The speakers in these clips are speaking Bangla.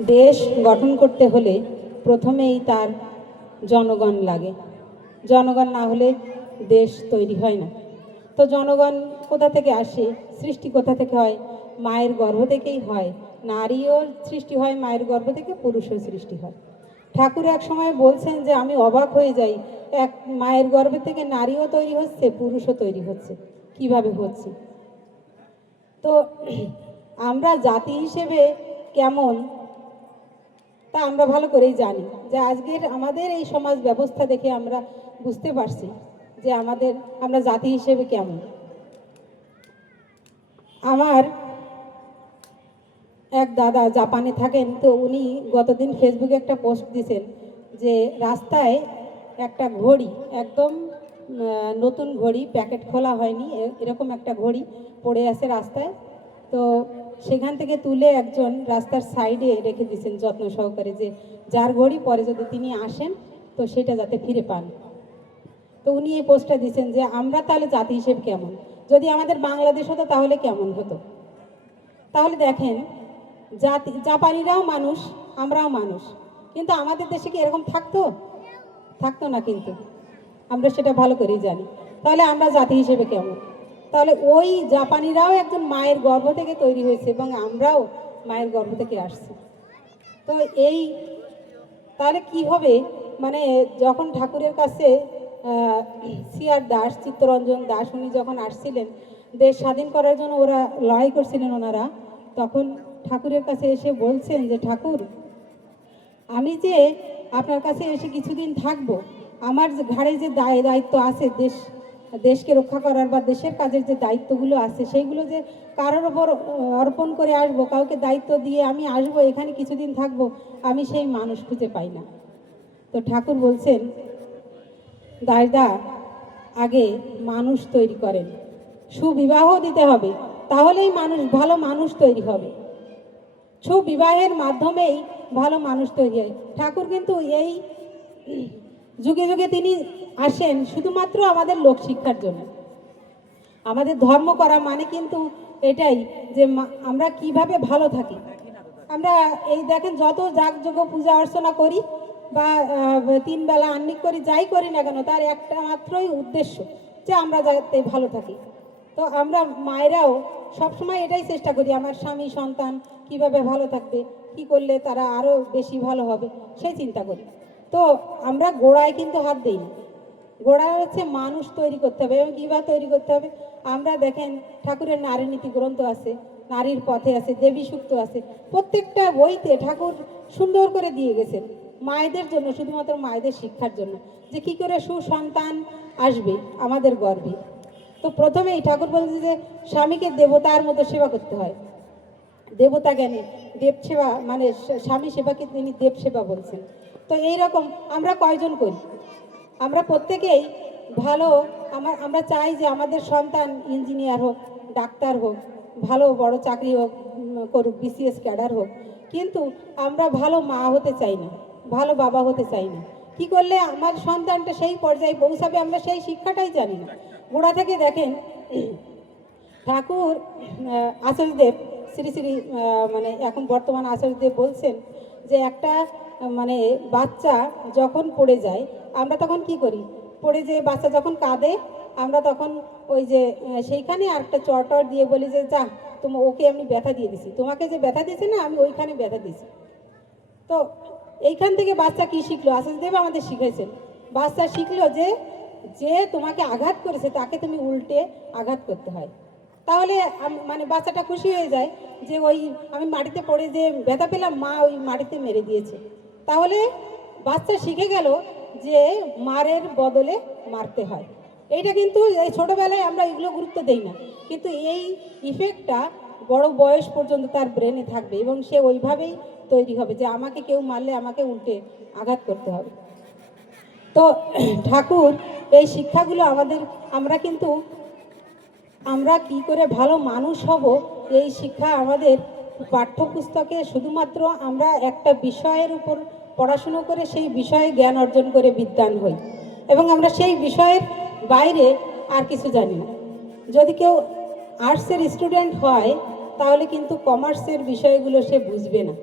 দেশ গঠন করতে হলে প্রথমেই তার জনগণ লাগে। জনগণ না হলে দেশ তৈরি হয় না। তো জনগণ কোথা থেকে আসে, সৃষ্টি কোথা থেকে হয়? মায়ের গর্ভ থেকেই হয়। নারীও সৃষ্টি হয় মায়ের গর্ভ থেকে, পুরুষও সৃষ্টি হয়। ঠাকুর এক সময় বলছেন যে আমি অবাক হয়ে যাই, এক মায়ের গর্ভ থেকে নারীও তৈরি হচ্ছে, পুরুষও তৈরি হচ্ছে, কিভাবে হচ্ছে? তো আমরা জাতি হিসেবে কেমন তা আমরা ভালো করেই জানি। যে আজকের আমাদের এই সমাজ ব্যবস্থা দেখে আমরা বুঝতে পারছি যে আমরা জাতি হিসেবে কেমন। আমার এক দাদা জাপানে থাকেন, তো উনি গতদিন ফেসবুকে একটা পোস্ট দিয়েছেন যে রাস্তায় একটা ঘড়ি, একদম নতুন ঘড়ি, প্যাকেট খোলা হয়নি, এরকম একটা ঘড়ি পড়ে আছে রাস্তায়। তো সেখান থেকে তুলে একজন রাস্তার সাইডে রেখে দিয়েছেন যত্ন সহকারে, যে যার ঘড়ি পরে যদি তিনি আসেন তো সেটা যাতে ফিরে পান। তো উনি এই পোস্টটা দিয়েছেন যে আমরা তাহলে জাতি হিসেবে কেমন, যদি আমাদের বাংলাদেশ হতো তাহলে কেমন হতো। তাহলে দেখেন, জাপানিরাও মানুষ, আমরাও মানুষ, কিন্তু আমাদের দেশে কি এরকম থাকতো? থাকতো না, কিন্তু আমরা সেটা ভালো করেই জানি। তাহলে আমরা জাতি হিসেবে কেমন? তাহলে ওই জাপানিরাও একজন মায়ের গর্ভ থেকে তৈরি হয়েছে এবং আমরাও মায়ের গর্ভ থেকে আসছি। তো এই তাহলে কি হবে? মানে যখন ঠাকুরের কাছে সিআর দাস, চিত্তরঞ্জন দাস, উনি যখন আসছিলেন দেশ স্বাধীন করার জন্য, ওরা লড়াই করছিলেন ওনারা, তখন ঠাকুরের কাছে এসে বলছেন যে ঠাকুর, আমি যে আপনার কাছে এসে কিছুদিন থাকবো, আমার যে ঘাড়ে যে দায়িত্ব আছে দেশকে রক্ষা করার বা দেশের কাজের যে দায়িত্বগুলো আছে, সেইগুলো যে কারোর ওপর অর্পণ করে আসবো, কাউকে দায়িত্ব দিয়ে আমি আসবো, এখানে কিছুদিন থাকবো, আমি সেই মানুষ খুঁজে পাই না। তো ঠাকুর বলছেন, দায়দা আগে মানুষ তৈরি করেন, সুবিবাহ দিতে হবে, তাহলেই ভালো মানুষ তৈরি হবে। সুবিবাহের মাধ্যমেই ভালো মানুষ তৈরি হয়। ঠাকুর কিন্তু এই যুগে যুগে তিনি আসেন শুধুমাত্র আমাদের লোক শিক্ষার জন্য। আমাদের ধর্ম করা মানে কিন্তু এটাই যে আমরা কিভাবে ভালো থাকি। আমরা এই দেখেন, যত যাগযজ্ঞ পূজা অর্চনা করি বা 3 বেলা আহ্নিক করি, যাই করি না কেন, তার একটা মাত্রই উদ্দেশ্য যে আমরা যাতে ভালো থাকি। তো আমরা মায়েরাও সবসময় এটাই চেষ্টা করি, আমার স্বামী সন্তান কিভাবে ভালো থাকবে, কি করলে তারা আরও বেশি ভালো হবে, সেই চিন্তা করি। তো আমরা গোড়ায় কিন্তু হাত দিই না। গোড়া হচ্ছে মানুষ তৈরি করতে হবে। এবং কীভাবে তৈরি করতে হবে? আমরা দেখেন, ঠাকুরের নারী নীতি গ্রন্থ আছে, নারীর পথে আছে, দেবী সূক্ত আছে, প্রত্যেকটা বইতে ঠাকুর সুন্দর করে দিয়ে গেছেন মায়েদের জন্য, শুধুমাত্র মায়েদের শিক্ষার জন্য, যে কী করে সুসন্তান আসবে আমাদের গর্ভে। তো প্রথমেই ঠাকুর বলছে যে স্বামীকে দেবতার মতো সেবা করতে হয়। দেবতা জ্ঞানী দেব সেবা, মানে স্বামী সেবাকে তিনি দেব সেবা বলছেন। তো এইরকম আমরা কয়জন করি? আমরা প্রত্যেকেই ভালো, আমরা চাই যে আমাদের সন্তান ইঞ্জিনিয়ার হোক, ডাক্তার হোক, ভালো বড় চাকরি হোক, করুক, বিসিএস ক্যাডার হোক, কিন্তু আমরা ভালো মা হতে চাই না, ভালো বাবা হতে চাই না। কি করলে আমার সন্তানটা সেই পর্যায়ে পৌঁছাবে, আমরা সেই শিক্ষাটাই জানি না। গোড়া থেকে দেখেন, ঠাকুর আচার্যদেব, শ্রী শ্রী মানে এখন বর্তমান আচার্যদেব বলছেন যে একটা মানে বাচ্চা যখন পড়ে যায়, আমরা তখন কি করি? পড়ে যে বাচ্চা যখন কাঁদে, আমরা তখন ওই যে সেইখানে আর একটা চটর দিয়ে বলি যে যা, ওকে আমি ব্যথা দিয়ে দিছি, তোমাকে যে ব্যথা দিয়েছে না, আমি ওইখানে ব্যথা দিয়েছি। তো এইখান থেকে বাচ্চা কি শিখলো? আচার্যদেব আমাদের শিখাইছেন। বাচ্চা শিখলো যে যে তোমাকে আঘাত করেছে তাকে তুমি উল্টে আঘাত করতে হয়। তাহলে মানে বাচ্চাটা খুশি হয়ে যায় যে ওই আমি মাটিতে পড়ে যে ব্যথা পেলাম, মা ওই মাটিতে মেরে দিয়েছে। তাহলে বাচ্চা শিখে গেল যে মারের বদলে মারতে হয়। এইটা কিন্তু এই ছোটোবেলায় আমরা এগুলো গুরুত্ব দেই না, কিন্তু এই ইফেক্টটা বড় বয়স পর্যন্ত তার ব্রেনে থাকবে এবং সে ওইভাবেই তৈরি হবে যে আমাকে কেউ মারলে আমাকে উল্টে আঘাত করতে হবে। তো ঠাকুর এই শিক্ষাগুলো আমরা কি করে ভালো মানুষ হব, এই শিক্ষা আমাদের পাঠ্যপুস্তকে শুধুমাত্র আমরা একটা বিষয়ের উপর পড়াশুনো করে সেই বিষয়ে জ্ঞান অর্জন করে বিদ্বান হই এবং আমরা সেই বিষয়ের বাইরে আর কিছু জানি না। যদি কেউ আর্টসের স্টুডেন্ট হয় তাহলে কিন্তু কমার্সের বিষয়গুলো সে বুঝবে না।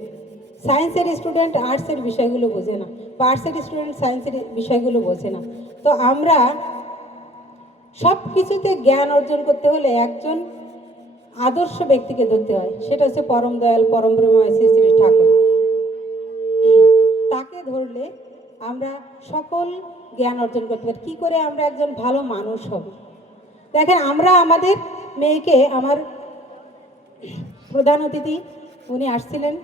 সায়েন্সের স্টুডেন্ট আর্টসের বিষয়গুলো বোঝে না, বা আর্টসের স্টুডেন্ট সায়েন্সের বিষয়গুলো বোঝে না। তো আমরা সব কিছুতে জ্ঞান অর্জন করতে হলে একজন আদর্শ ব্যক্তিকে ধরতে হয়, সেটা হচ্ছে পরম দয়াল পরম ব্রহ্মময় শ্রী শ্রী ঠাকুর। তাকে ধরলে আমরা সকল জ্ঞান অর্জন করতে পারি। কী করে আমরা একজন ভালো মানুষ হব? দেখেন, আমরা আমাদের মেয়েকে, আমার প্রধান অতিথি উনি আসছিলেন,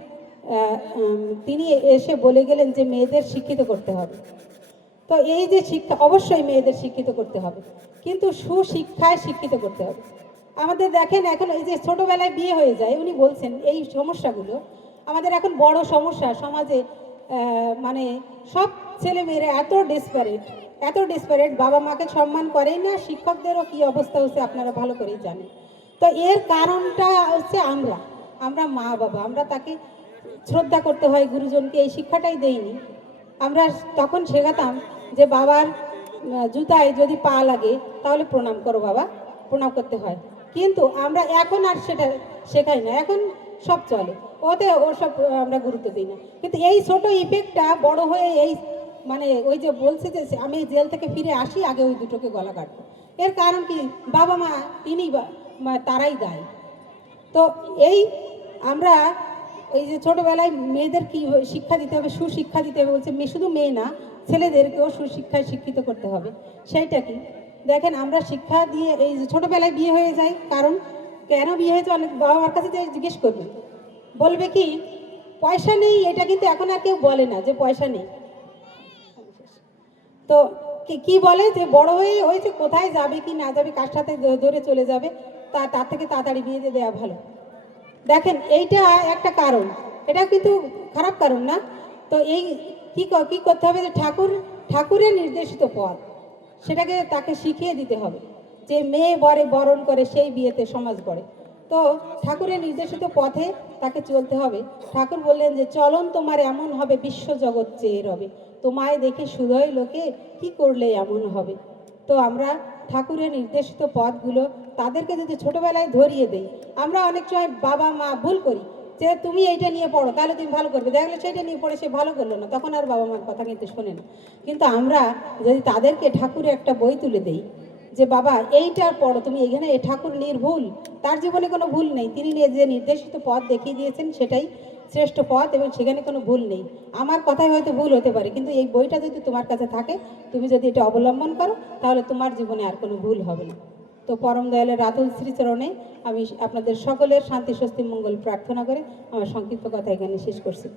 তিনি এসে বলে গেলেন যে মেয়েদের শিক্ষিত করতে হবে। তো এই যে শিক্ষা, অবশ্যই মেয়েদের শিক্ষিত করতে হবে, কিন্তু সুশিক্ষায় শিক্ষিত করতে হবে। আমাদের দেখেন এখন এই যে ছোটোবেলায় বিয়ে হয়ে যায়, উনি বলছেন এই সমস্যাগুলো আমাদের এখন বড় সমস্যা সমাজে। মানে সব ছেলে মেয়েরা এত ডেসপারেট, বাবা মাকে সম্মান করেই না, শিক্ষকদেরও কী অবস্থা হচ্ছে আপনারা ভালো করেই জানেন। তো এর কারণটা হচ্ছে আমরা মা বাবা, আমরা তাকে শ্রদ্ধা করতে হয়, গুরুজনকে এই শিক্ষাটাই দেইনি। আমরা তখন শেখাতাম যে বাবার জুতায় যদি পা লাগে তাহলে প্রণাম করো বাবা, প্রণাম করতে হয়। কিন্তু আমরা এখন আর সেটা শেখাই না, এখন সব চলে, ওসব আমরা গুরুত্ব দিই না। কিন্তু এই ছোট ইফেক্টটা বড় হয়ে এই মানে ওই যে বলছে যে আমি জেল থেকে ফিরে আসি আগে ওই দুটোকে গলা কাটবো, এর কারণ কি? বাবা মা তারাই দায়ী। তো এই আমরা ওই যে ছোটোবেলায় মেয়েদের কি শিক্ষা দিতে হবে, সুশিক্ষা দিতে হবে বলছে, শুধু মেয়ে না, ছেলেদেরকেও সুশিক্ষায় শিক্ষিত করতে হবে। সেইটা কি? দেখেন, আমরা শিক্ষা দিয়ে এই যে ছোটোবেলায় বিয়ে হয়ে যায়, কারণ কেন বিয়ে হয়েছে অনেক বাবা মার কাছে যে জিজ্ঞেস করবে, বলবে কি পয়সা নেই। এটা কিন্তু এখন আর কেউ বলে না যে পয়সা নেই। তো কি বলে যে বড় হয়ে হয়েছে, কোথায় যাবে কি না যাবে, কার সাথে ধরে চলে যাবে, তার থেকে তাড়াতাড়ি বিয়ে দিয়ে দেওয়া ভালো। দেখেন, এইটা একটা কারণ, এটা কিন্তু খারাপ কারণ না। তো এই কি করতে হবে, যে ঠাকুরের নির্দেশিত পথ, সেটাকে তাকে শিখিয়ে দিতে হবে যে মেয়ে বরণ করে সেই বিয়েতে সমাজ গড়ে। তো ঠাকুরের নির্দেশিত পথে তাকে চলতে হবে। ঠাকুর বললেন যে চলন তোমার এমন হবে, বিশ্বজগৎ চেয়ে রবে, তোমায় দেখে শুধুই লোকে কি করলে এমন হবে। তো আমরা ঠাকুরের নির্দেশিত পথগুলো তাদেরকে যদি ছোটোবেলায় ধরিয়ে দেই, আমরা অনেক সময় বাবা মা ভুল করি যে তুমি এইটা নিয়ে পড়ো তাহলে তুমি ভালো করবে, দেখলে সেটা নিয়ে পড়ে সে ভালো করলো না, তখন আর বাবা মার কথা কিন্তু শোনে না। কিন্তু আমরা যদি তাদেরকে ঠাকুরের একটা বই তুলে দেই যে বাবা এইটার পড়ো তুমি, এখানে এ ঠাকুর নির্ভুল, তার জীবনে কোনো ভুল নেই, তিনি যে নির্দেশিত পথ দেখিয়ে দিয়েছেন সেটাই শ্রেষ্ঠ পথ এবং সেখানে কোনো ভুল নেই। আমার কথায় হয়তো ভুল হতে পারে, কিন্তু এই বইটা যদি তোমার কাছে থাকে, তুমি যদি এটা অবলম্বন করো, তাহলে তোমার জীবনে আর কোনো ভুল হবে না। তো পরম দয়ালের রাতুল শ্রীচরণে আমি আপনাদের সকলের শান্তি স্বস্তি মঙ্গল প্রার্থনা করে আমার সংক্ষিপ্ত কথা এখানে শেষ করছি।